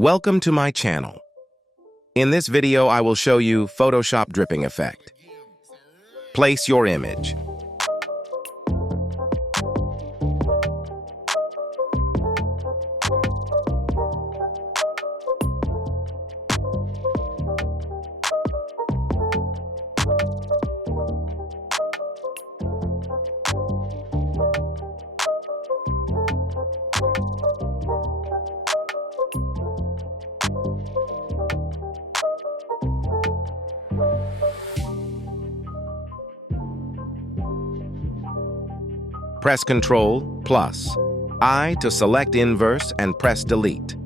Welcome to my channel. In this video, I will show you Photoshop dripping effect. Place your image. Press Ctrl+I to select inverse and press delete.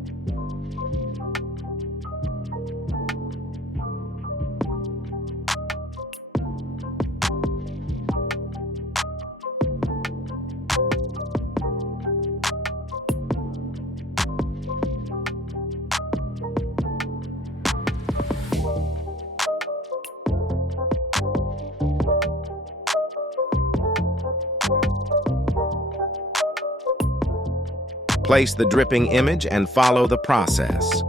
Place the dripping image and follow the process.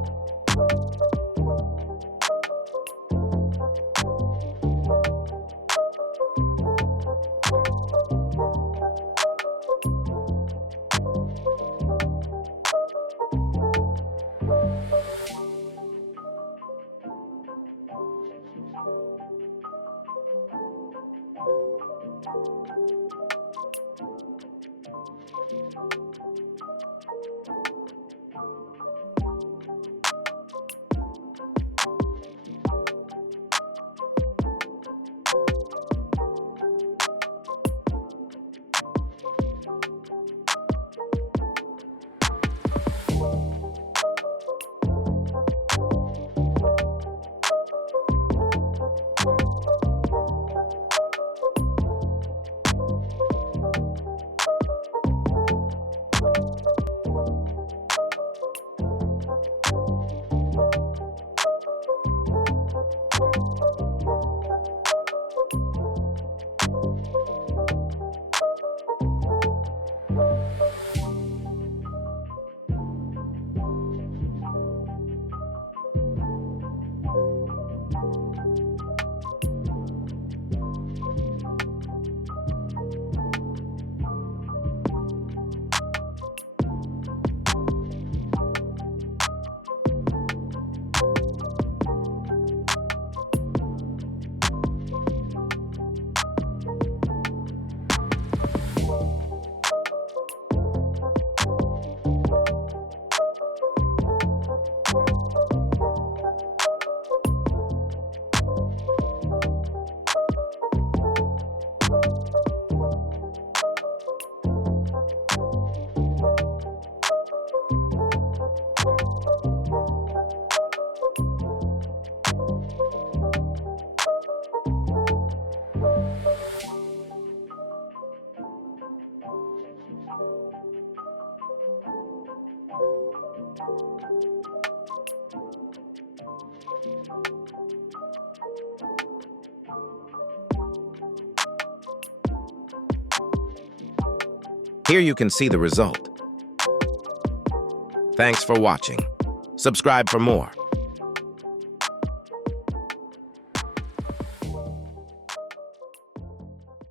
Here you can see the result. Thanks for watching. Subscribe for more.